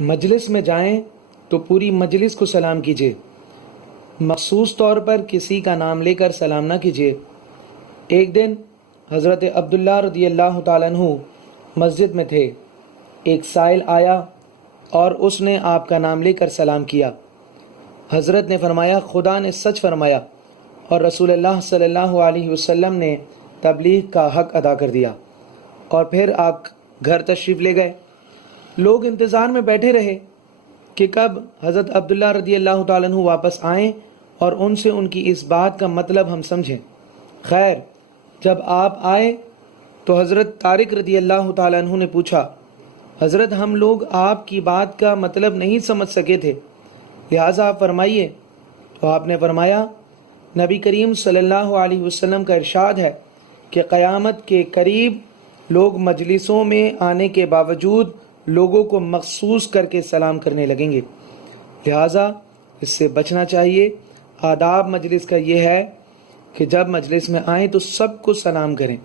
مجلس میں جائیں تو پوری مجلس کو سلام کیجیے، مخصوص طور پر کسی کا نام لے کر سلام نہ کیجیے۔ ایک دن حضرت عبداللہ رضی اللہ تعالیٰ عنہ مسجد میں تھے۔ ایک سائل آیا اور اس نے آپ کا نام لے کر سلام کیا۔ حضرت نے فرمایا خدا نے سچ فرمایا اور رسول اللہ صلی اللہ علیہ وسلم نے تبلیغ کا حق ادا کر دیا، اور پھر آپ گھر تشریف لے گئے۔ لوگ انتظار میں بیٹھے رہے کہ کب حضرت عبداللہ رضی اللہ تعالیٰ عنہ واپس آئیں اور ان سے ان کی اس بات کا مطلب ہم سمجھیں۔ خیر، جب آپ آئے تو حضرت طارق رضی اللہ تعالیٰ عنہ نے پوچھا، حضرت ہم لوگ آپ کی بات کا مطلب نہیں سمجھ سکے تھے، لہٰذا آپ فرمائیے۔ تو آپ نے فرمایا نبی کریم صلی اللہ علیہ وسلم کا ارشاد ہے کہ قیامت کے قریب لوگ مجلسوں میں آنے کے باوجود لوگوں کو مخصوص کر کے سلام کرنے لگیں گے، لہٰذا اس سے بچنا چاہیے۔ آداب مجلس کا یہ ہے کہ جب مجلس میں آئیں تو سب کو سلام کریں۔